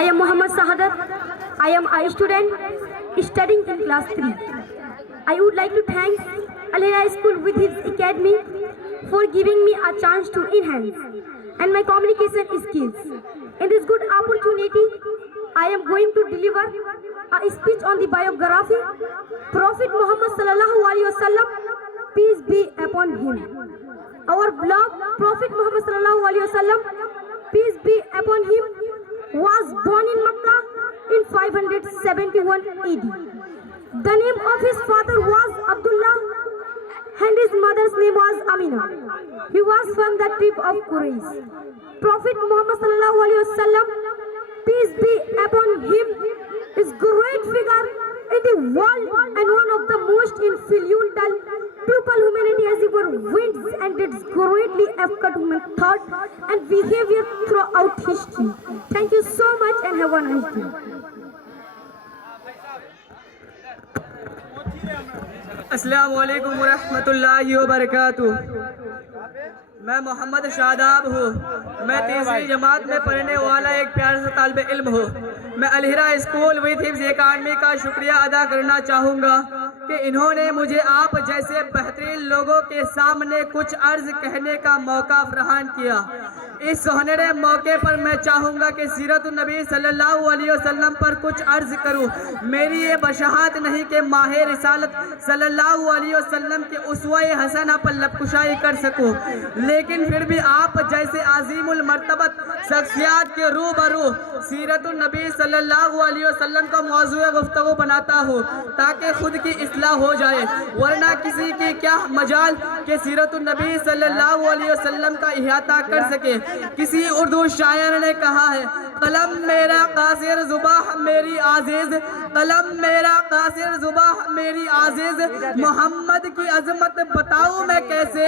I am Muhammad Sahadat. I am a student studying in class 3. I would like to thank Al Hira School with its academy for giving me a chance to enhance and my communication skills. In this good opportunity, I am going to deliver a speech on the biography Prophet Muhammad sallallahu alaihi wasallam, peace be upon him. Our beloved Prophet Muhammad sallallahu alaihi wasallam, peace be upon him, was born in Makkah in 571 AD. The name of his father was Abdullah and his mother's name was Amina. He was from the tribe of Quraysh. Prophet Muhammad sallallahu alaihi wasallam, peace be upon him, is great figure in the world and one of the most influential people humanity has ever witnessed, and it's greatly affected human thought and behavior throughout history. Thank you so much and have a nice day. अस्सलामु अलैकुम वरहमतुल्लाहि वबरकातुह। मैं मोहम्मद शादाब हूँ। मैं तीसरी जमात में पढ़ने वाला एक प्यारा सा तालिब इल्म हूँ। मैं अल हिरा स्कूल विद हिफ्ज़ एकेडमी का शुक्रिया अदा करना चाहूँगा कि इन्होंने मुझे आप जैसे बेहतरीन लोगों के सामने कुछ अर्ज़ कहने का मौका फराहम किया। इस सुनहरे मौके पर मैं चाहूँगा कि सीरतुन नबी सल्लल्लाहु अलैहि वसल्लम पर कुछ अर्ज़ करूँ। मेरी ये बशाहत नहीं कि माहे रिसालत सल्लल्लाहु अलैहि वसल्लम के उसवा-ए हसना पर लबकुशाई कर सकूँ, लेकिन फिर भी आप जैसे अज़ीमुल मर्तबत शख्सियत के रूबरू सीरतुन नबी सल्लल्लाहु अलैहि वसल्लम को मौज़ूए गुफ्तगू बनाता हूँ ताकि खुद की इस्लाह हो जाए, वरना किसी की क्या मजाल कि सीरतुन नबी सल्लल्लाहु अलैहि वसल्लम का इहाता कर सके। किसी उर्दू शायर ने कहा है, कलम मेरा कासिर ज़ुबाह मेरी आज़ीज़, कलम मेरा कासिर ज़ुबाह मेरी आज़ीज़, मोहम्मद की अज़मत बताऊँ मैं कैसे,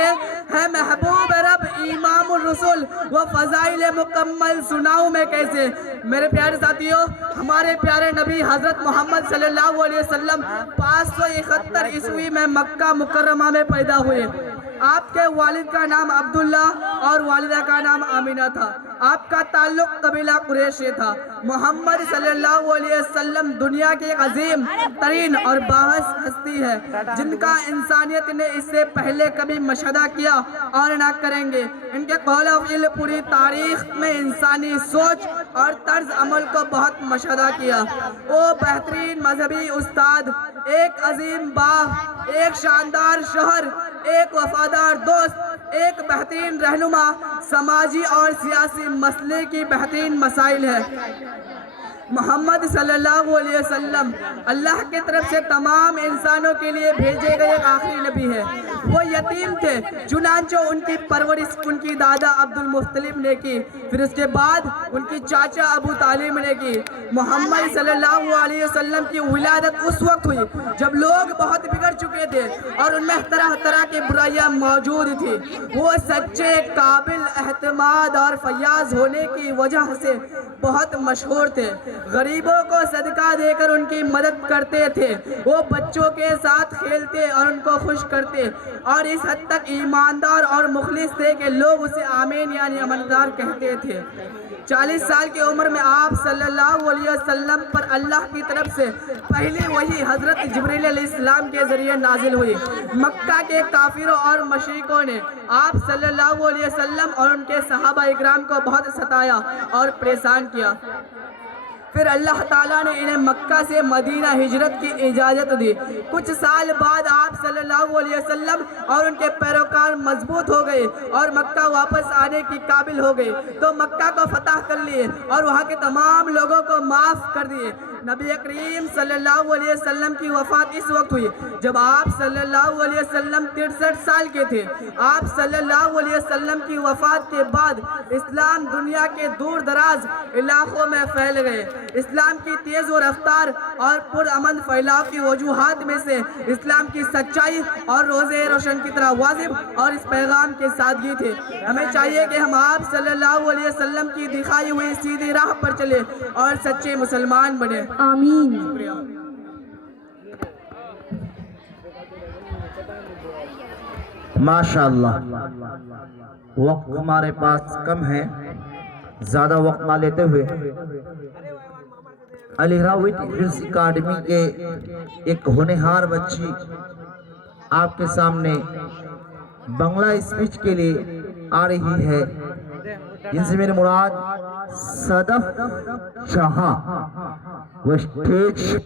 है महबूब रब इमामुर रसूल व फ़ज़ाइल मुकम्मल सुनाऊँ मैं कैसे। मेरे प्यारे साथियों, हमारे प्यारे नबी हज़रत मोहम्मद सल्लल्लाहु अलैहि वसल्लम 571 ईस्वी में मक्का मुकर्रमा में पैदा हुए। आपके वालिद का नाम अब्दुल्ला और वालिदा का नाम आमिना था। आपका ताल्लुक कबीला कुरैश से था। मोहम्मद सल्लल्लाहु अलैहि वसल्लम दुनिया की एक अजीम तरीन और बाहस हस्ती है जिनका इंसानियत ने इससे पहले कभी मशहदा किया और ना करेंगे। इनके कौल और फ़िल पूरी तारीख में इंसानी सोच और तर्ज अमल को बहुत मशहदा किया। वो बेहतरीन मजहबी उस्ताद, एक अजीम बाग, एक शानदार शहर, एक वफादार दोस्त, एक बेहतरीन रहनुमा, समाजी और सियासी मसले की बेहतरीन मसाइल है। मोहम्मद सल्लल्लाहु अलैहि वसल्लम अल्लाह की तरफ से तमाम इंसानों के लिए भेजे गए आखिरी नबी है। वो यतीम थे, चुनांचे उनकी परवरिश उनकी दादा अब्दुल मुत्तलिब ने की, फिर उसके बाद उनकी चाचा अबू तालिब ने की। मोहम्मद सल्लल्लाहु अलैहि वसल्लम की विलादत उस वक्त हुई जब लोग बहुत बिगड़ चुके थे और उनमें तरह तरह की बुराइयां मौजूद थी। वो सच्चे, काबिल, एहतमाद और फयाज होने की वजह से बहुत मशहूर थे। गरीबों को सदका देकर उनकी मदद करते थे। वो बच्चों के साथ खेलते और उनको खुश करते और इस हद तक ईमानदार और मुखलिस थे कि लोग उसे आमीन यानी अमनदार कहते थे। 40 साल की उम्र में आप सल्लल्लाहु अलैहि वसल्लम पर अल्लाह की तरफ से पहली वही हज़रत जिब्रील अलैहिस्सलाम के ज़रिए नाजिल हुई। मक्का के काफिरों और मशरिकों ने आप सल्लल्लाहु अलैहि वसल्लम और उनके सहाबा इकराम को बहुत सताया और परेशान किया। फिर अल्लाह ताला ने इन्हें मक्का से मदीना हिजरत की इजाज़त दी। कुछ साल बाद आप सल्लल्लाहु अलैहि वसल्लम और उनके पैरोकार मजबूत हो गए और मक्का वापस आने की काबिल हो गए, तो मक्का को फतह कर लिए और वहाँ के तमाम लोगों को माफ़ कर दिए। नबी करीम सल्लल्लाहु अलैहि वसल्लम की वफ़ात इस वक्त हुई जब आप सल्लल्लाहु अलैहि वसल्लम 63 साल के थे। आप सल्लल्लाहु अलैहि वसल्लम की वफ़ात के बाद इस्लाम दुनिया के दूर दराज इलाकों में फैल गए। इस्लाम की तेज़ व रफ्तार और पुरअमन फैलाव की वजूहात में से इस्लाम की सच्चाई और रोज़े रोशन की तरह वाजिब और इस पैगाम के सादगी थे। हमें चाहिए कि हम आप सल्लल्लाहु अलैहि वसल्लम की दिखाई हुई सीधी राह पर चले और सच्चे मुसलमान बने। आमीन। माशाअल्लाह, वक्त हमारे पास कम है, زیادہ وقت نہ لیتے ہوئے الہراوت حفظ اکیڈمی کے ایک ہونہار بچی آپ کے سامنے بنگلہ اسپیچ کے لیے آ رہی ہے، جن سے میرے مراد صدف جہاں وہ اسٹیج